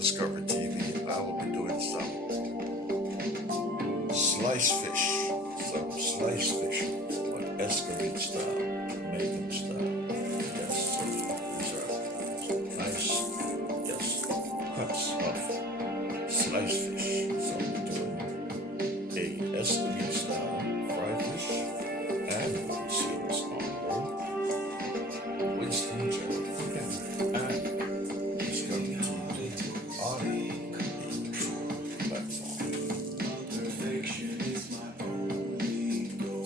Discovery TV. I will be doing sliced fish, some sliced fish, but Escovite style, Jamaican style. Yes, these are nice, yes, cuts of sliced fish. So we're doing a Escovite style fried fish, and we'll be seeing this on Winston General and Discovery TV on the True platform.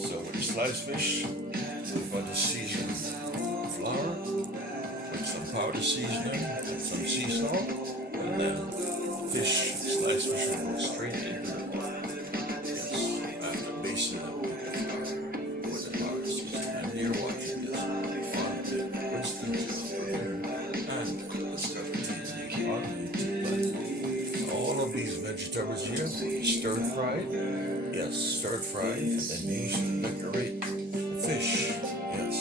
So with the sliced fish, we're going to season flour with some powder seasoning and some sea salt, and then sliced fish will go straight into the pot. Yes, after basting it with the powder seasoning. And you're watching this on the Winston and Discovery TV on YouTube platform. All of these vegetables here, stir fried. Yes, stir fried, and then use to decorate the fish. Yes,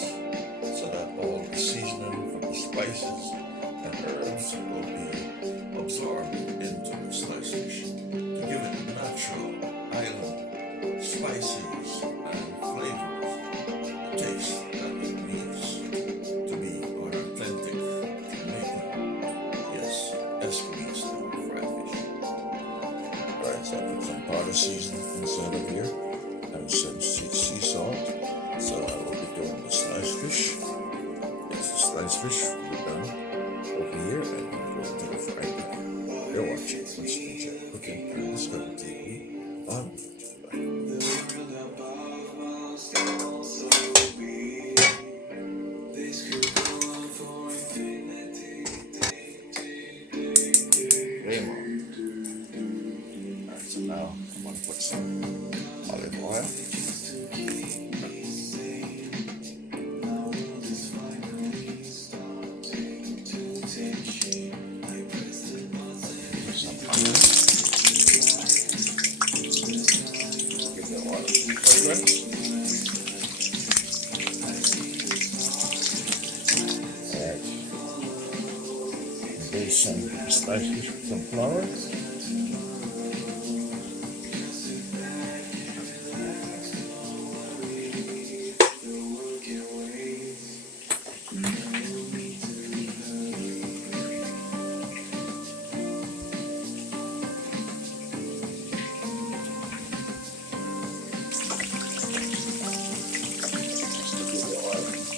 so that all the seasoning from the spices and herbs will be absorbed into the sliced fish to give it natural island spices and flavors, the taste that it needs to be an authentic Jamaican, yes, Escovite style fried fish. Alright, so I put some powder seasoning inside of here and some sea salt. So I will be doing the sliced fish. Yes, the sliced fish will be done over here and we'll go to the fried pan. You're watching Winston Jet Cooking and Discovery TV on Raymond. Alright, so now I'm going to put some olive oil. Some onion. Give the oil some fragrance. Alright. There's some sliced fish with some flour.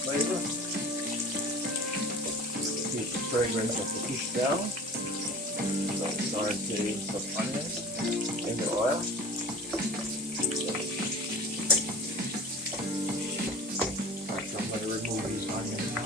Flavor. Keep the fragrance of the fish down. So sauteing some onions in the oil. Alright, so I'm going to remove these onions now.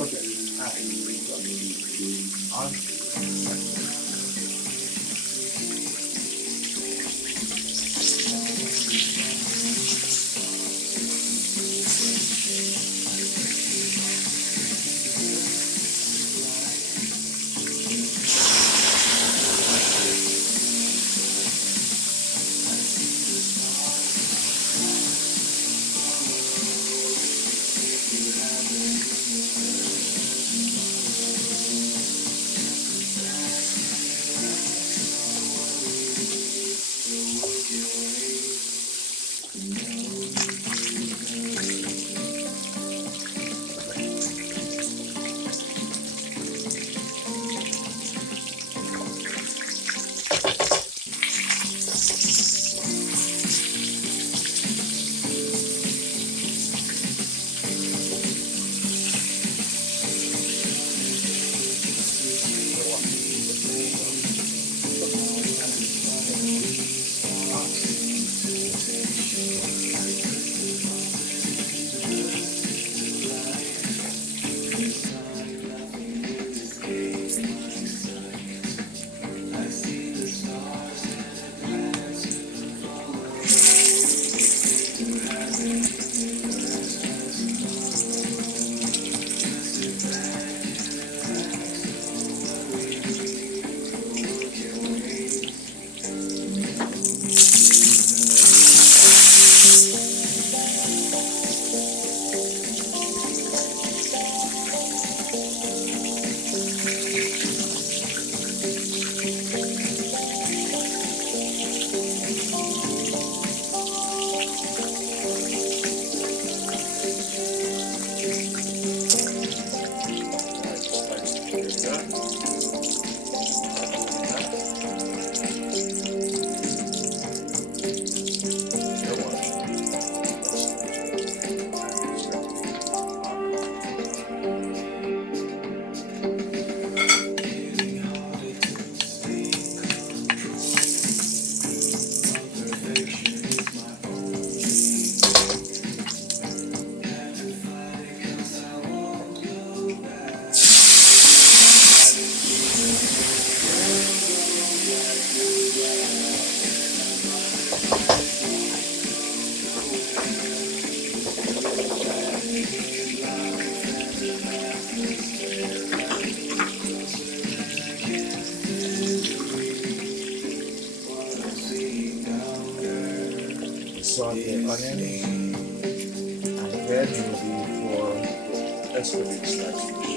Okay. On. Saute onions and veg will be for escovitch sliced fish.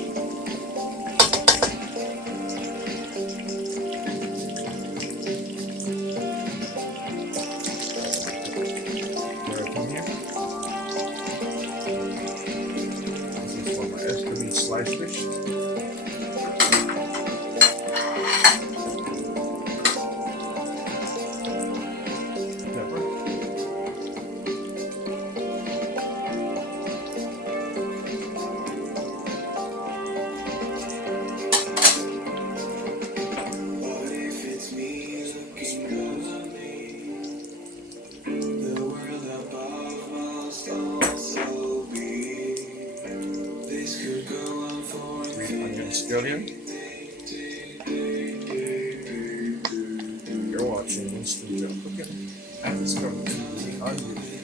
Carrot in here. This is for my escovitch sliced fish. Pepper. Green onion scallion. You're watching Instant Joe Cooking, and it's coming to you on YouTube.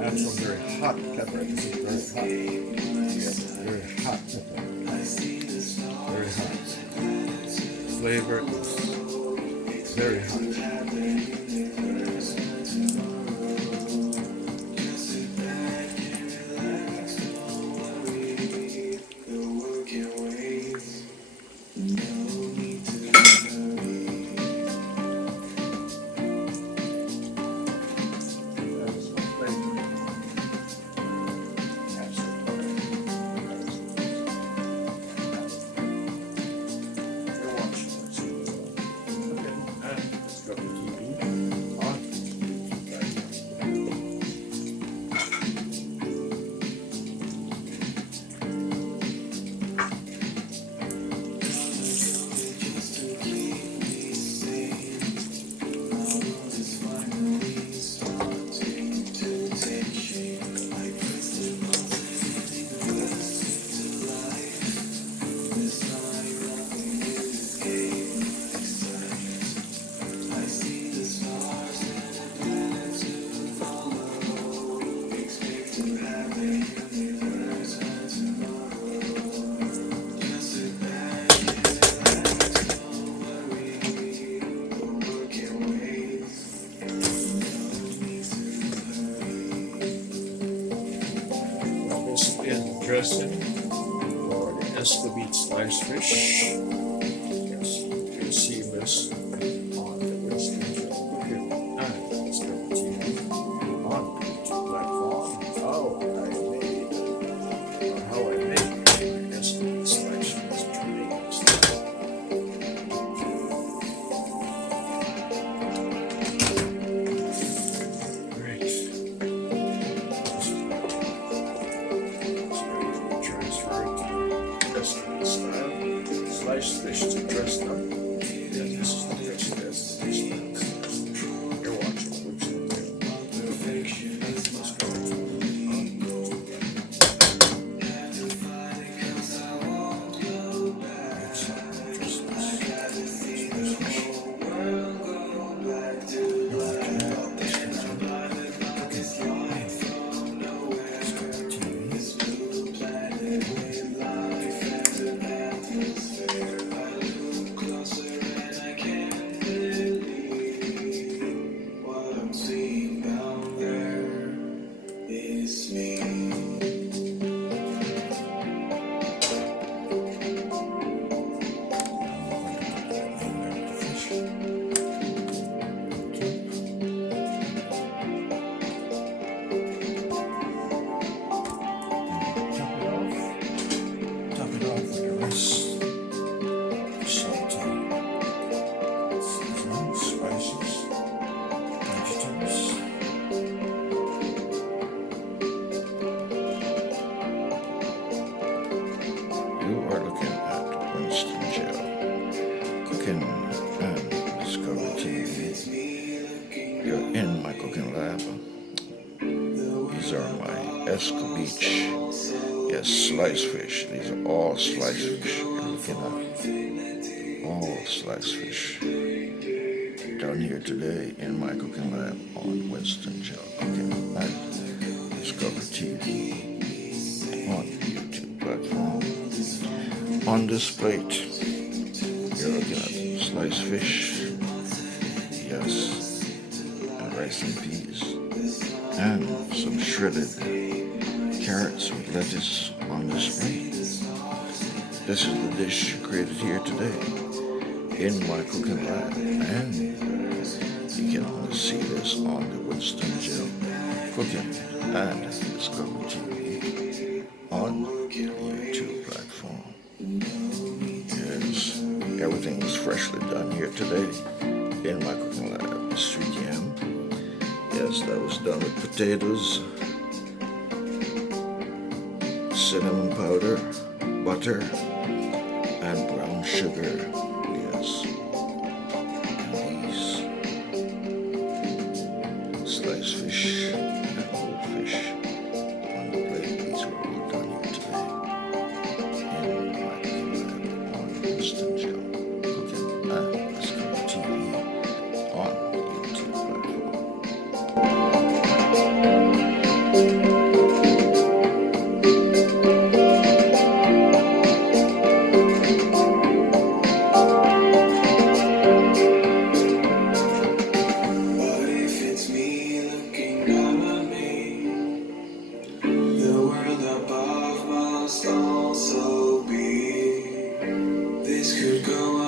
Add some very hot pepper. This is very hot. Yes, very hot pepper. Very hot. Flavor is Very hot. This is dressing for the escovitch sliced fish. Yes, you see this on the Winston Cooking and Discovery TV on the YouTube platform. How I made the escovitch sliced fish tremendously. Great. Sliced fish to dress them. Yeah, this is the dress that's the fish now. You're watching Winston You are looking at Winston Jail Cooking and Discovery TV. You're in my cooking lab. These are my escovitch. Yes, sliced fish. These are all sliced fish. You're looking at all sliced fish. Down here today in my cooking lab on Winston Jail Cooking and Discovery TV on the YouTube platform. On this plate, you're looking at sliced fish, yes, and rice and peas, and some shredded carrots with lettuce on this plate. This is the dish created here today in my cooking lab, and you can only see this on the Winston Jail Cooking and Discovery TV on the YouTube platform. Yes, everything is freshly done here today in my cooking lab. The sweet yam, yes, that was done with potatoes, cinnamon powder, butter, and brown sugar. Yes, and these sliced fish and whole fish on the plate. These were all done here today in my cooking lab on Winston Jail Cooking and Discovery TV on the YouTube platform. days could go